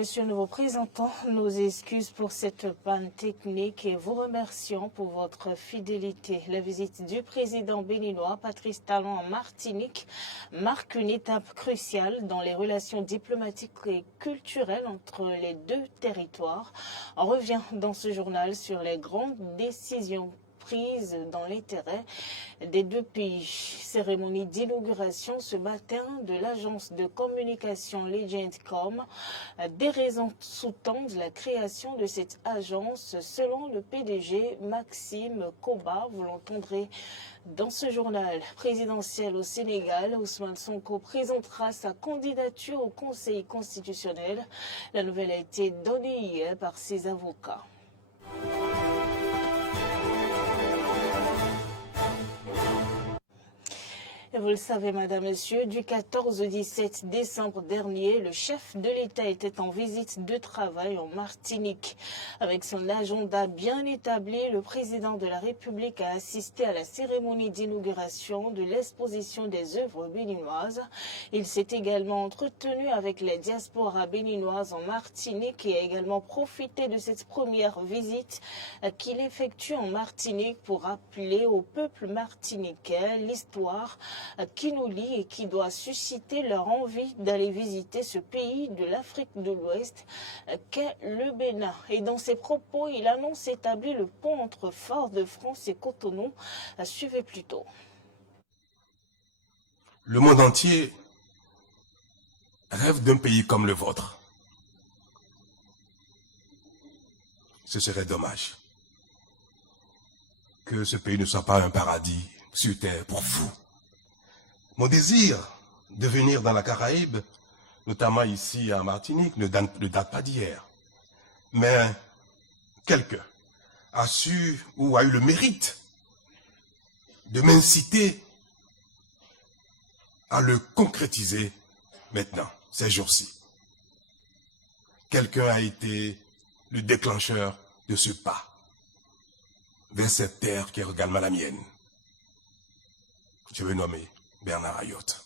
messieurs, nous vous présentons nos excuses pour cette panne technique et vous remercions pour votre fidélité. La visite du président béninois Patrice Talon en Martinique marque une étape cruciale dans les relations diplomatiques et culturelles entre les deux territoires. On revient dans ce journal sur les grandes décisions prises dans l'intérêt des deux pays. Cérémonie d'inauguration ce matin de l'agence de communication Legend.com. Des raisons sous-tendent la création de cette agence selon le PDG Maxime Koba. Vous l'entendrez dans ce journal présidentiel au Sénégal. Ousmane Sonko présentera sa candidature au Conseil constitutionnel. La nouvelle a été donnée hier par ses avocats. Vous le savez, madame, monsieur, du 14 au 17 décembre dernier, le chef de l'État était en visite de travail en Martinique. Avec son agenda bien établi, le président de la République a assisté à la cérémonie d'inauguration de l'exposition des œuvres béninoises. Il s'est également entretenu avec les diasporas béninoises en Martinique et a également profité de cette première visite qu'il effectue en Martinique pour rappeler au peuple martiniquais l'histoire qui nous lie et qui doit susciter leur envie d'aller visiter ce pays de l'Afrique de l'Ouest qu'est le Bénin. Et dans ses propos, il annonce établir le pont entre Fort-de-France et Cotonou. Suivez plutôt. Le monde entier rêve d'un pays comme le vôtre. Ce serait dommage que ce pays ne soit pas un paradis sur terre pour vous. Mon désir de venir dans la Caraïbe, notamment ici à Martinique, ne date pas d'hier. Mais quelqu'un a su ou a eu le mérite de m'inciter à le concrétiser maintenant, ces jours-ci. Quelqu'un a été le déclencheur de ce pas vers cette terre qui est également la mienne. Je veux nommer Bernard Ayotte.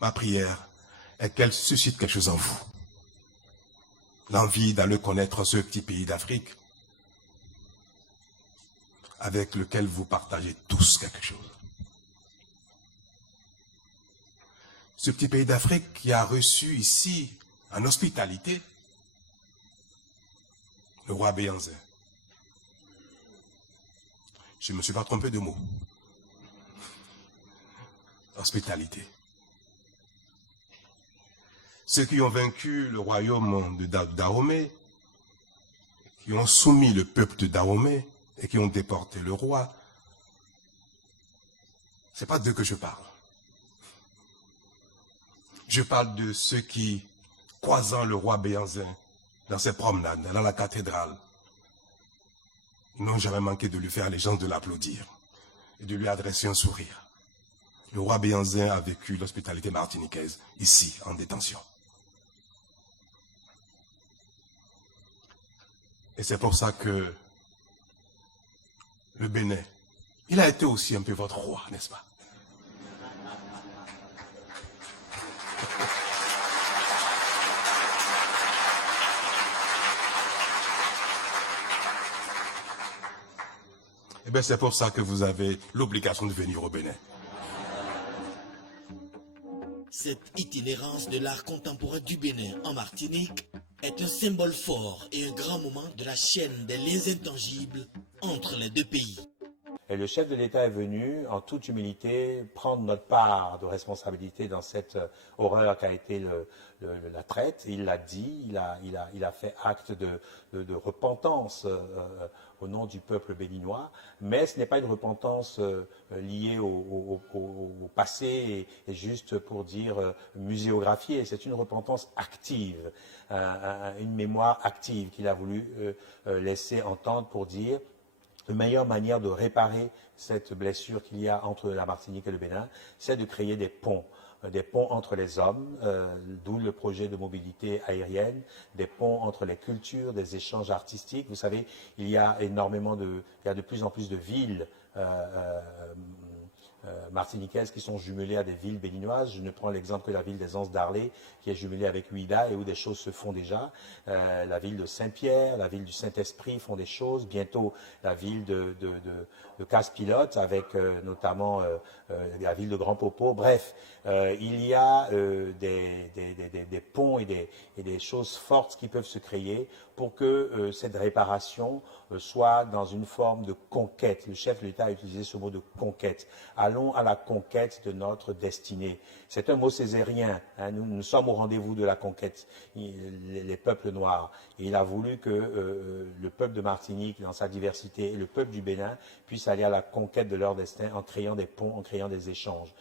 Ma prière est qu'elle suscite quelque chose en vous. L'envie d'aller connaître ce petit pays d'Afrique avec lequel vous partagez tous quelque chose. Ce petit pays d'Afrique qui a reçu ici, en hospitalité, le roi Béhanzin. Je ne me suis pas trompé de mot. Hospitalité. Ceux qui ont vaincu le royaume de Dahomey, qui ont soumis le peuple de Dahomey et qui ont déporté le roi, ce n'est pas d'eux que je parle. Je parle de ceux qui, croisant le roi Béhanzin dans ses promenades, dans la cathédrale, n'ont jamais manqué de lui faire allégeance, de l'applaudir et de lui adresser un sourire. Le roi Béhanzin a vécu l'hospitalité martiniquaise, ici, en détention. Et c'est pour ça que le Bénin, il a été aussi un peu votre roi, n'est-ce pas? Eh bien, c'est pour ça que vous avez l'obligation de venir au Bénin. Cette itinérance de l'art contemporain du Bénin en Martinique est un symbole fort et un grand moment de la chaîne des liens intangibles entre les deux pays. Et le chef de l'État est venu, en toute humilité, prendre notre part de responsabilité dans cette horreur qu'a été la traite. Il l'a dit, il a fait acte de repentance au nom du peuple béninois, mais ce n'est pas une repentance liée au passé et juste pour dire muséographiée, c'est une repentance active, une mémoire active qu'il a voulu laisser entendre pour dire la meilleure manière de réparer cette blessure qu'il y a entre la Martinique et le Bénin, c'est de créer des ponts entre les hommes, d'où le projet de mobilité aérienne, des ponts entre les cultures, des échanges artistiques. Vous savez, il y a de plus en plus de villes martiniquaises qui sont jumelées à des villes béninoises. Je ne prends l'exemple que la ville des Anses d'Arlé, qui est jumelée avec Huila et où des choses se font déjà. La ville de Saint-Pierre, la ville du Saint-Esprit font des choses. Bientôt, la ville de Casse-Pilote, avec notamment la ville de Grand Popo. Bref, il y a des ponts et des choses fortes qui peuvent se créer pour que cette réparation soit dans une forme de conquête. Le chef de l'État a utilisé ce mot de conquête. Allons à la conquête de notre destinée. C'est un mot césarien. Hein. Nous sommes au rendez-vous de la conquête, les peuples noirs. Et il a voulu que le peuple de Martinique, dans sa diversité, et le peuple du Bénin puissent aller à la conquête de leur destin en créant des ponts, en créant des échanges.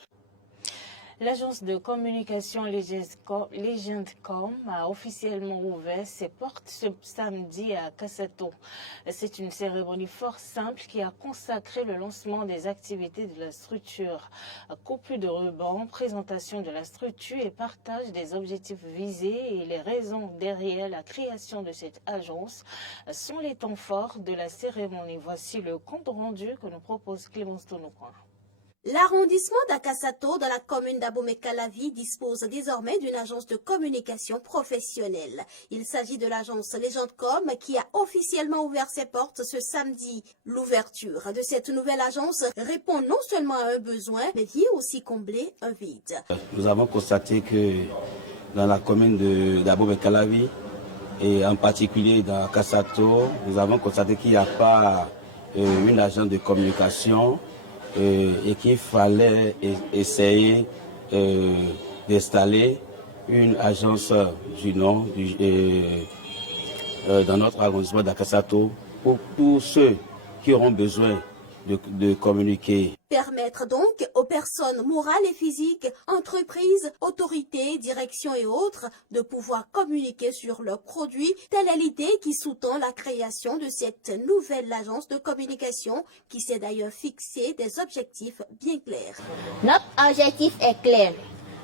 L'agence de communication Legendcom a officiellement ouvert ses portes ce samedi à Kassato. C'est une cérémonie fort simple qui a consacré le lancement des activités de la structure. Coupure de ruban, présentation de la structure et partage des objectifs visés et les raisons derrière la création de cette agence sont les temps forts de la cérémonie. Voici le compte rendu que nous propose Clémence Tonoucoin. L'arrondissement d'Akassato, dans la commune d'Abomey-Calavi, dispose désormais d'une agence de communication professionnelle. Il s'agit de l'agence Legendcom qui a officiellement ouvert ses portes ce samedi. L'ouverture de cette nouvelle agence répond non seulement à un besoin, mais vient aussi combler un vide. Nous avons constaté que dans la commune d'Abomey-Calavi, et en particulier dans Akassato, nous avons constaté qu'il n'y a pas une agence de communication et qu'il fallait essayer d'installer une agence du nom dans notre arrondissement d'Akassato pour tous ceux qui auront besoin de communiquer. Permettre donc aux personnes morales et physiques, entreprises, autorités, directions et autres de pouvoir communiquer sur leurs produits, telle est l'idée qui sous-tend la création de cette nouvelle agence de communication qui s'est d'ailleurs fixé des objectifs bien clairs. Notre objectif est clair.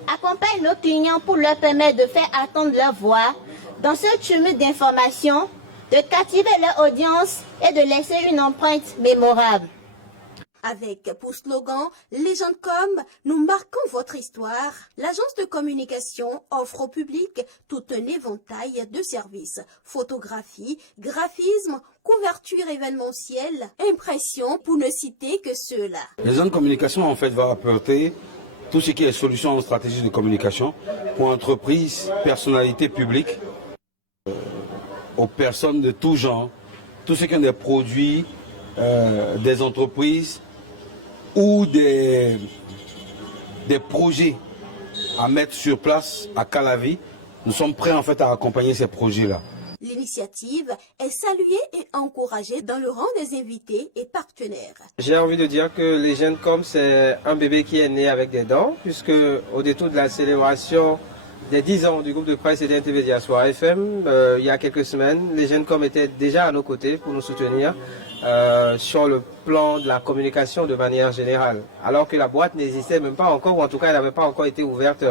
Accompagner nos clients pour leur permettre de faire entendre leur voix dans ce tumulte d'informations, de captiver leur audience et de laisser une empreinte mémorable. Avec pour slogan Legendcom, nous marquons votre histoire. L'agence de communication offre au public tout un éventail de services. Photographie, graphisme, couverture événementielle, impression, pour ne citer que ceux-là. L'agence de communication en fait va apporter tout ce qui est solution en stratégie de communication pour entreprises, personnalités publiques, aux personnes de tout genre, tous ceux qui ont des produits, des entreprises ou des projets à mettre sur place à Calavi. Nous sommes prêts en fait à accompagner ces projets-là. L'initiative est saluée et encouragée dans le rang des invités et partenaires. J'ai envie de dire que Legendcom, c'est un bébé qui est né avec des dents, puisque au détour de la célébration des 10 ans du groupe de presse et TV Diaspora FM, il y a quelques semaines, Legendcom était déjà à nos côtés pour nous soutenir sur le plan de la communication de manière générale, alors que la boîte n'existait même pas encore, ou en tout cas elle n'avait pas encore été ouverte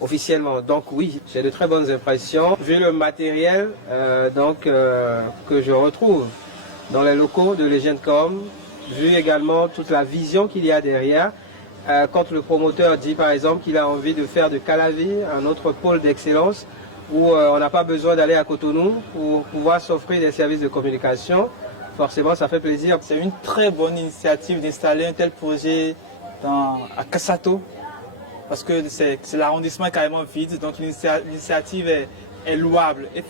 officiellement. Donc oui, j'ai de très bonnes impressions. Vu le matériel que je retrouve dans les locaux de Legendcom, vu également toute la vision qu'il y a derrière, quand le promoteur dit par exemple qu'il a envie de faire de Calavi un autre pôle d'excellence où on n'a pas besoin d'aller à Cotonou pour pouvoir s'offrir des services de communication, forcément ça fait plaisir. C'est une très bonne initiative d'installer un tel projet à Kassato, parce que c'est l'arrondissement carrément vide, donc l'initiative est louable et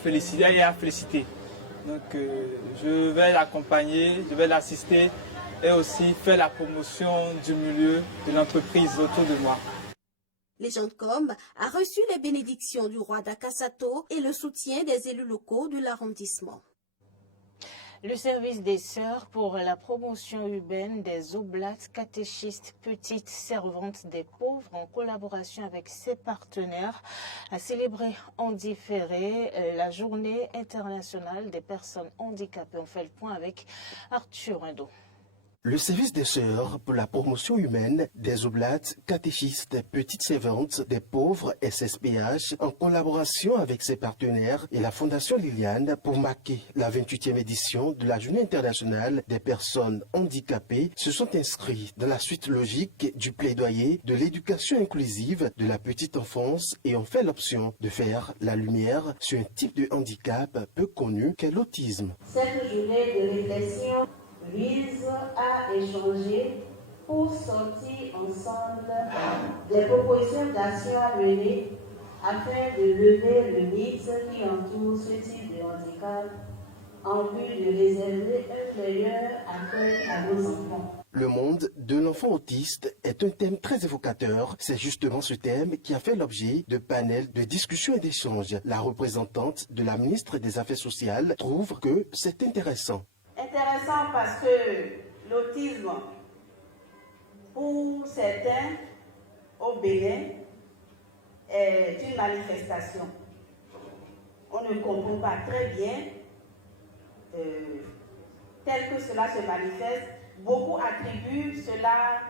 à féliciter. Donc je vais l'accompagner, je vais l'assister et aussi faire la promotion du milieu de l'entreprise autour de moi. Legendcom a reçu les bénédictions du roi d'Akassato et le soutien des élus locaux de l'arrondissement. Le service des sœurs pour la promotion urbaine des oblates catéchistes petites servantes des pauvres en collaboration avec ses partenaires a célébré en différé la journée internationale des personnes handicapées. On fait le point avec Arthur Indo. Le service des sœurs pour la promotion humaine des oblates, catéchistes, petites servantes des pauvres SSPH, en collaboration avec ses partenaires et la Fondation Liliane pour marquer la 28e édition de la Journée internationale des personnes handicapées, se sont inscrits dans la suite logique du plaidoyer de l'éducation inclusive de la petite enfance et ont fait l'option de faire la lumière sur un type de handicap peu connu qu'est l'autisme. Cette journée de réflexion vise à échanger pour sortir ensemble des propositions d'action à mener afin de lever le mythe qui entoure ce type de handicap en vue de réserver un meilleur accueil à nos enfants. Le monde de l'enfant autiste est un thème très évocateur. C'est justement ce thème qui a fait l'objet de panels de discussion et d'échanges. La représentante de la ministre des Affaires sociales trouve que c'est intéressant. Intéressant parce que l'autisme, pour certains au Bénin, est une manifestation. On ne comprend pas très bien tel que cela se manifeste. Beaucoup attribuent cela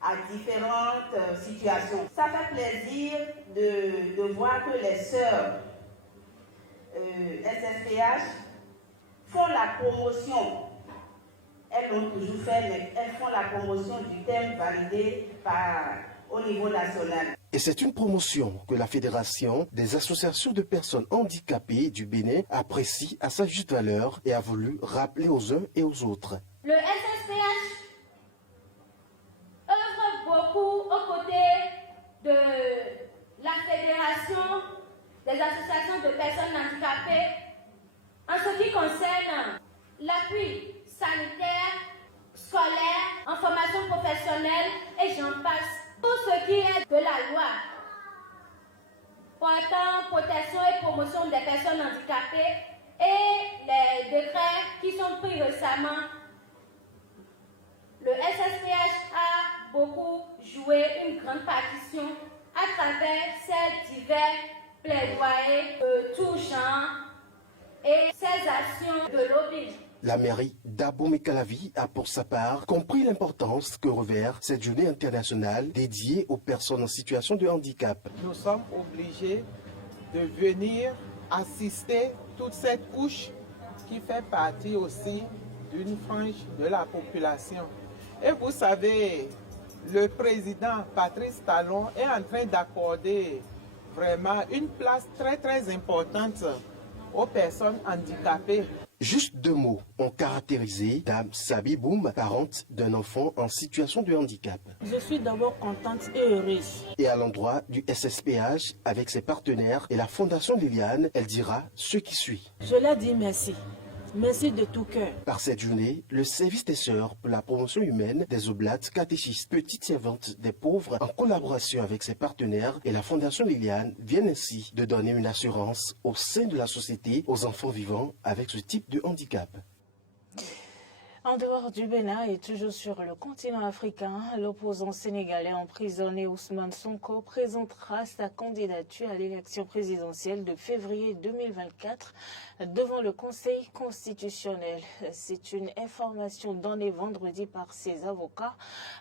à différentes situations. Ça fait plaisir de voir que les sœurs SSPH font la promotion. Elles l'ont toujours fait, mais elles font la promotion du thème validé au niveau national. Et c'est une promotion que la Fédération des associations de personnes handicapées du Bénin apprécie à sa juste valeur et a voulu rappeler aux uns et aux autres. Le SSPH œuvre beaucoup aux côtés de la Fédération des associations de personnes handicapées en ce qui concerne l'appui sanitaire, scolaire, en formation professionnelle et j'en passe. Tout ce qui est de la loi portant protection et promotion des personnes handicapées et les décrets qui sont pris récemment. Le SSPH a beaucoup joué une grande partition à travers ces divers plaidoyers de tout genre et ces actions de lobby. La mairie d'Abomey-Calavi a pour sa part compris l'importance que revêt cette journée internationale dédiée aux personnes en situation de handicap. Nous sommes obligés de venir assister toute cette couche qui fait partie aussi d'une frange de la population. Et vous savez, le président Patrice Talon est en train d'accorder vraiment une place très très importante aux personnes handicapées. Juste 2 mots ont caractérisé Dame Sabi Boum, parente d'un enfant en situation de handicap. Je suis d'abord contente et heureuse. Et à l'endroit du SSPH, avec ses partenaires et la Fondation Liliane, elle dira ce qui suit. Je leur dis merci. Merci de tout cœur. Par cette journée, le service des sœurs pour la promotion humaine des oblates, catéchistes, petites servantes des pauvres, en collaboration avec ses partenaires et la Fondation Liliane, viennent ainsi de donner une assurance au sein de la société aux enfants vivant avec ce type de handicap. En dehors du Bénin et toujours sur le continent africain, l'opposant sénégalais emprisonné Ousmane Sonko présentera sa candidature à l'élection présidentielle de février 2024 devant le Conseil constitutionnel. C'est une information donnée vendredi par ses avocats,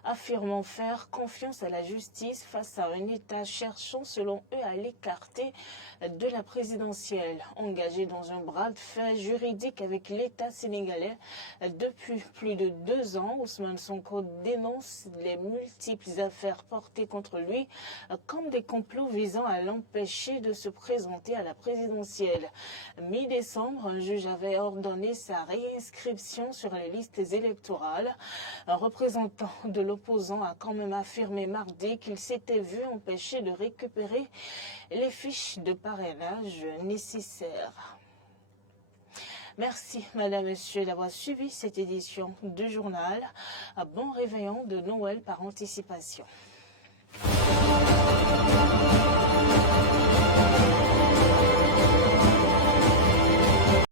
affirmant faire confiance à la justice face à un État cherchant, selon eux, à l'écarter de la présidentielle. Engagé dans un bras de fer juridique avec l'État sénégalais depuis plus de 2 ans, Ousmane Sonko dénonce les multiples affaires portées contre lui comme des complots visant à l'empêcher de se présenter à la présidentielle. Mi-décembre, un juge avait ordonné sa réinscription sur les listes électorales. Un représentant de l'opposant a quand même affirmé mardi qu'il s'était vu empêché de récupérer les fiches de parrainage nécessaires. Merci, Madame, Monsieur, d'avoir suivi cette édition du journal. Bon réveillon de Noël par anticipation.